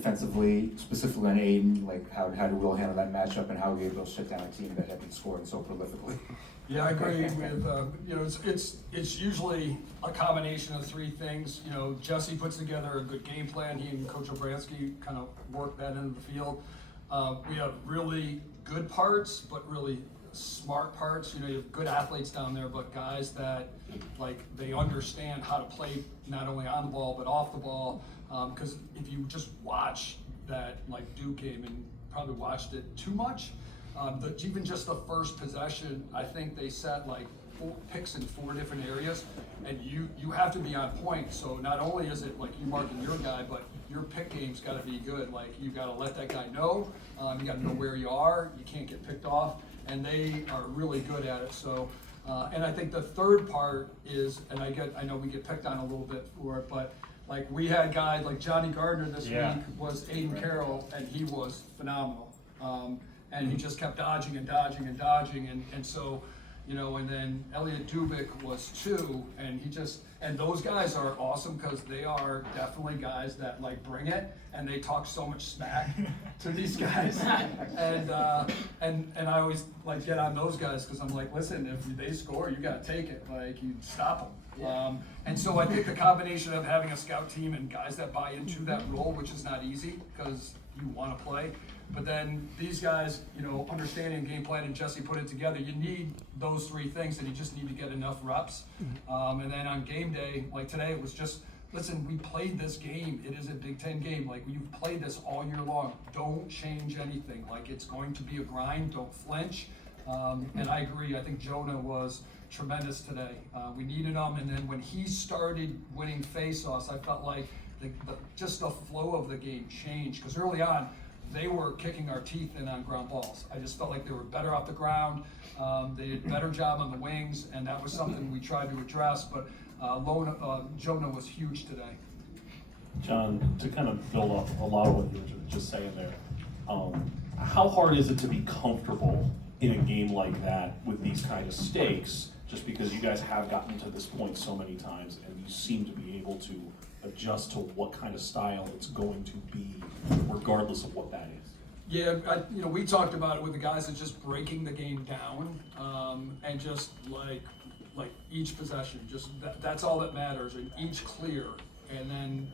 defensively, specifically on Aiden, like how did Will handle that matchup and how were you able to shut down a team that had been scoring so prolifically? Yeah, I agree with, it's usually a combination of three things. Jesse puts together a good game plan. He and Coach Obransky kind of work that into the field. We have really good parts, but really smart parts. You have good athletes down there, but guys that, they understand how to play not only on the ball, but off the ball. Because if you just watch that, Duke game and probably watched it too much, even just the first possession, I think they set 4 picks in 4 different areas, and you have to be on point. So not only is it you marking your guy, but your pick game's got to be good. You got to let that guy know. You got to know where you are. You can't get picked off, and they are really good at it. So, and I think the third part is, and I know we get picked on a little bit for it, but we had guys like Johnny Gardner this week was Aiden Carroll, and he was phenomenal. And he just kept dodging and dodging and dodging, and so, and then Elliot Dubik was too, and and those guys are awesome because they are definitely guys that bring it, and they talk so much smack to these guys, and I always get on those guys because I'm listen, if they score, you got to take it, you stop them. And so I think the combination of having a scout team and guys that buy into that role, which is not easy because you want to play, but then these guys, understanding game plan, and Jesse put it together, you need those 3 things, and you just need to get enough reps. And then on game day, today, it was just, listen, we played this game. It is a Big Ten game. You've played this all year long. Don't change anything. It's going to be a grind. Don't flinch. And I agree. I think Jonah was tremendous today. We needed him, and then when he started winning face-offs, I felt like just the flow of the game changed, because early on, they were kicking our teeth in on ground balls. I just felt like they were better off the ground. They did a better job on the wings, and that was something we tried to address, but Jonah was huge today. John, to kind of build off a lot of what you were just saying there, how hard is it to be comfortable in a game like that with these kind of stakes, just because you guys have gotten to this point so many times and you seem to be able to adjust to what kind of style it's going to be, regardless of what that is? Yeah, we talked about it with the guys, and just breaking the game down, and just each possession, just that's all that matters, and each clear, and then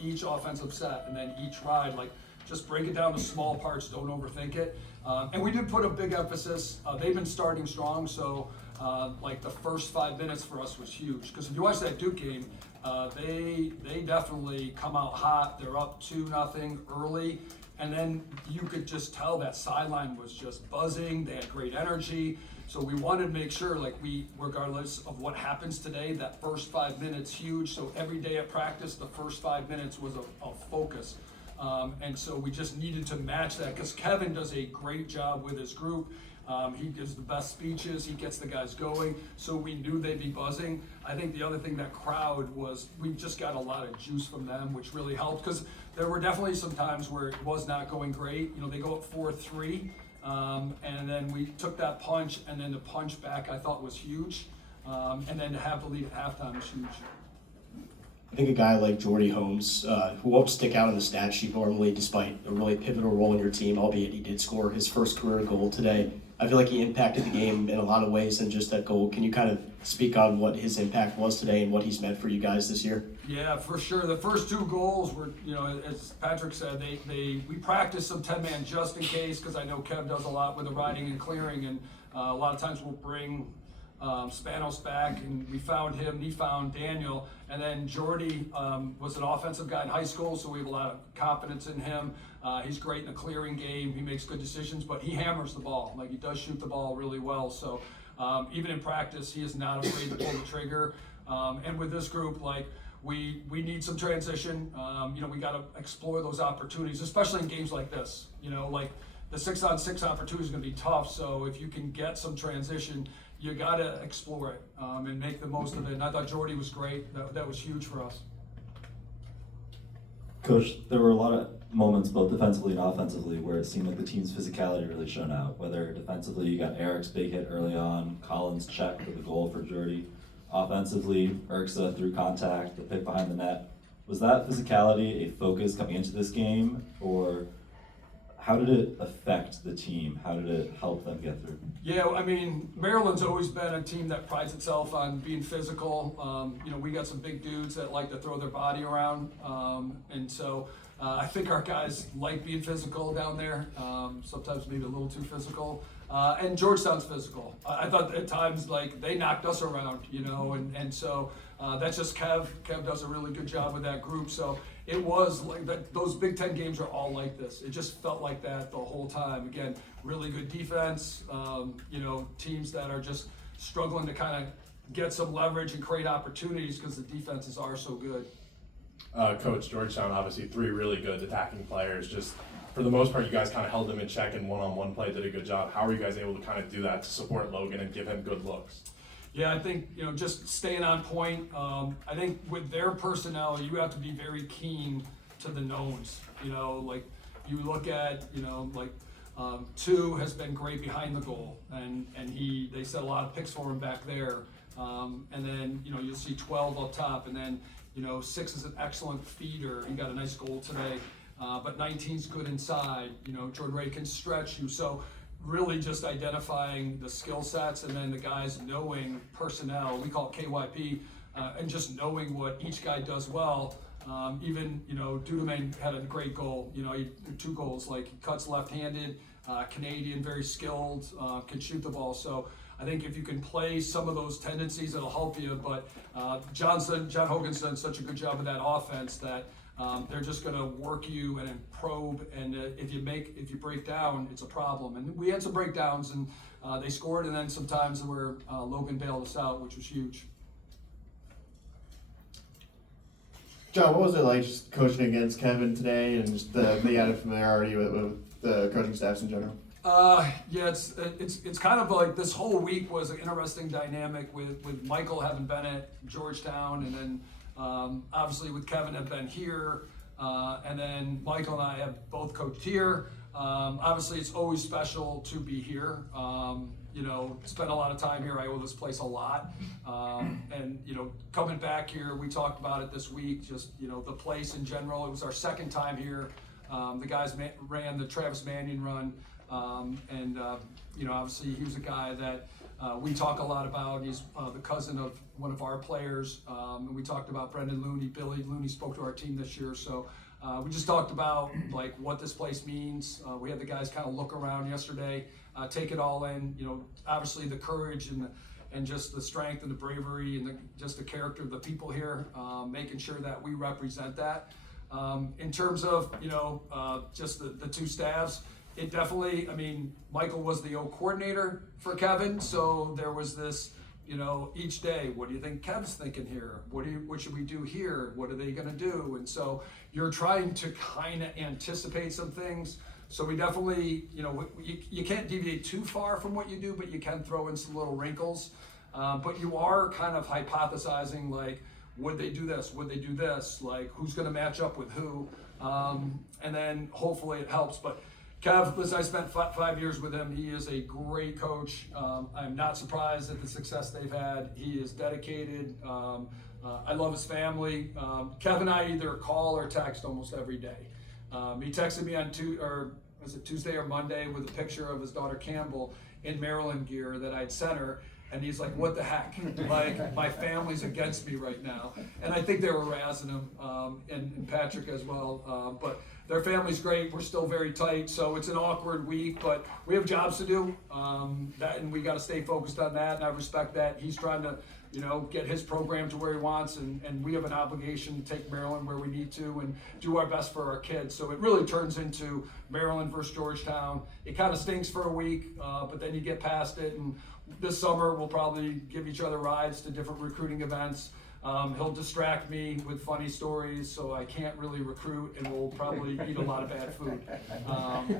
each offensive set, and then each ride, just break it down to small parts. Don't overthink it. And we did put a big emphasis. They've been starting strong, so the first 5 minutes for us was huge, because if you watch that Duke game, they definitely come out hot. They're up 2-0 early, and then you could just tell that sideline was just buzzing. They had great energy, so we wanted to make sure, regardless of what happens today, that first 5 minutes huge. So every day at practice, the first 5 minutes was a focus, and so we just needed to match that, because Kevin does a great job with his group. He gives the best speeches, he gets the guys going, so we knew they'd be buzzing. I think the other thing, that crowd was, we just got a lot of juice from them, which really helped, because there were definitely some times where it was not going great. They go up 4-3, and then we took that punch, and then the punch back I thought was huge, and then to have the lead at halftime was huge. I think a guy like Jordy Holmes, who won't stick out on the stat sheet normally, despite a really pivotal role in your team, albeit he did score his first career goal today. I feel like he impacted the game in a lot of ways than just that goal. Can you kind of speak on what his impact was today and what he's meant for you guys this year? Yeah, for sure. The first 2 goals were, as Patrick said, we practiced some 10-man just in case, because I know Kev does a lot with the riding and clearing, and a lot of times we'll bring Spanos back, and we found him, and he found Daniel, and then Jordy was an offensive guy in high school, so we have a lot of confidence in him. He's great in the clearing game. He makes good decisions, but he hammers the ball. He does shoot the ball really well. So even in practice, he is not afraid to pull the trigger. And with this group, we need some transition. We got to explore those opportunities, especially in games like this. The 6-on-6 opportunity is going to be tough. So if you can get some transition, you got to explore it and make the most of it. And I thought Jordy was great. That was huge for us. Coach, there were a lot of moments, both defensively and offensively, where it seemed like the team's physicality really shone out. Whether defensively, you got Eric's big hit early on, Collins' check with the goal for Jordy. Offensively, Urksa through contact, the pick behind the net. Was that physicality a focus coming into this game, or how did it affect the team? How did it help them get through? Yeah, I mean, Maryland's always been a team that prides itself on being physical. We got some big dudes that like to throw their body around. And so I think our guys like being physical down there, sometimes maybe a little too physical. And Georgetown's physical. I thought at times, like, they knocked us around, and so that's just Kev. Kev does a really good job with that group. So it was like that. Those Big Ten games are all like this. It just felt like that the whole time. Again, really good defense. Teams that are just struggling to kind of get some leverage and create opportunities because the defenses are so good. Coach, Georgetown, obviously 3 really good attacking players. Just for the most part, you guys kind of held them in check and one-on-one play, did a good job. How are you guys able to kind of do that to support Logan and give him good looks? Yeah, I think, just staying on point. I think with their personnel, you have to be very keen to the knowns. Like you look at, Two has been great behind the goal, and they set a lot of picks for him back there. And then, you'll see 12 up top, and then, 6 is an excellent feeder. He got a nice goal today. But 19's good inside. Jordan Ray can stretch you. So really just identifying the skill sets and then the guys knowing personnel. We call it KYP, and just knowing what each guy does well. Even, Dudeman had a great goal. He had 2 goals. Like, he cuts left-handed, Canadian, very skilled, can shoot the ball. So I think if you can play some of those tendencies, it'll help you. But John Hogan's done such a good job with that offense that they're just going to work you and probe, and if you break down, it's a problem. And we had some breakdowns, and they scored, and then sometimes where Logan bailed us out, which was huge. John, what was it like just coaching against Kevin today, and just the added familiarity with the coaching staffs in general? Yeah, it's kind of like this whole week was an interesting dynamic with Michael having been at Georgetown, and then obviously with Kevin have been here, and then Michael and I have both coached here. Obviously it's always special to be here. Spent a lot of time here. I owe this place a lot. And coming back here, we talked about it this week, just, the place in general. It was our second time here. The guys ran the Travis Mannion run. Obviously he was a guy that we talk a lot about. He's the cousin of one of our players. And we talked about Brendan Looney. Billy Looney spoke to our team this year. So we just talked about like what this place means. We had the guys kind of look around yesterday, take it all in. Obviously the courage and just the strength and the bravery and just the character of the people here, making sure that we represent that. In terms of, just the 2 staffs, it definitely, Michael was the O coordinator for Kevin, so there was this, each day, what do you think Kev's thinking here? What should we do here? What are they gonna do? And so you're trying to kind of anticipate some things. So we definitely, you can't deviate too far from what you do, but you can throw in some little wrinkles. But you are kind of hypothesizing, like, would they do this? Would they do this? Like, who's gonna match up with who? And then hopefully it helps. But Kev, listen, I spent 5 years with him. He is a great coach. I'm not surprised at the success they've had. He is dedicated. I love his family. Kev and I either call or text almost every day. He texted me on Tuesday or Monday with a picture of his daughter Campbell in Maryland gear that I'd sent her. And he's like, what the heck? Like, my family's against me right now. And I think they were razzing him, and Patrick as well. But their family's great. We're still very tight. So it's an awkward week, but we have jobs to do. And we got to stay focused on that. And I respect that. He's trying to, get his program to where he wants. And we have an obligation to take Maryland where we need to and do our best for our kids. So it really turns into Maryland versus Georgetown. It kind of stinks for a week, but then you get past it. And this summer, we'll probably give each other rides to different recruiting events. He'll distract me with funny stories, so I can't really recruit, and we'll probably eat a lot of bad food.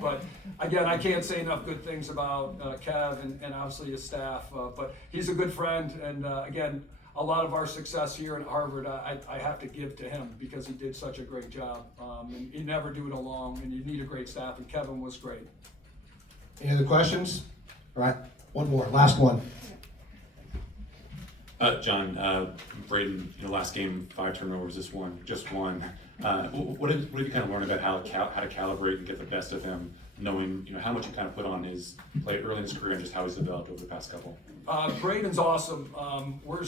But again, I can't say enough good things about Kev and obviously his staff, but he's a good friend, and again, a lot of our success here at Harvard, I have to give to him because he did such a great job. And you never do it alone, and you need a great staff, and Kevin was great. Any other questions? All right, one more, last one. John, Braden, last game, 5 turnovers, just one. What did you kind of learn about how to calibrate and get the best of him, knowing how much you kind of put on his play early in his career and just how he's developed over the past couple? Braden's awesome. We're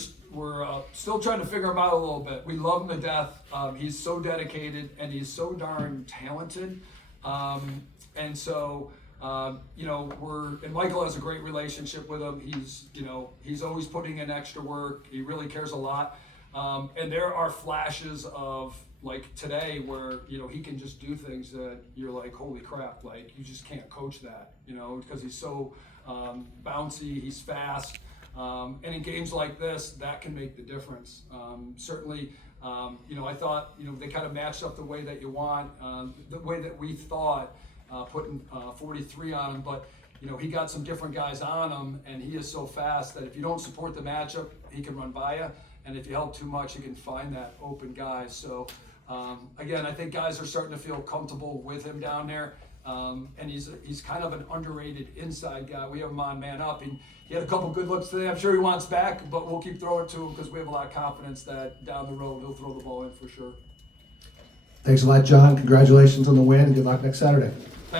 still trying to figure him out a little bit. We love him to death. He's so dedicated and he's so darn talented. And so, and Michael has a great relationship with him. He's always putting in extra work. He really cares a lot. And there are flashes of like today where, he can just do things that you're like, holy crap, like you just can't coach that, because he's so bouncy, he's fast. And in games like this, that can make the difference. Certainly, I thought, they kind of matched up the way that you want, the way that we thought, putting 43 on him, but he got some different guys on him, and he is so fast that if you don't support the matchup, he can run by you, and if you help too much, you can find that open guy. So again, I think guys are starting to feel comfortable with him down there, and he's kind of an underrated inside guy. We have him on man up, and he had a couple good looks today. I'm sure he wants back, but we'll keep throwing it to him because we have a lot of confidence that down the road he'll throw the ball in for sure. Thanks a lot, John. Congratulations on the win, and good luck next Saturday.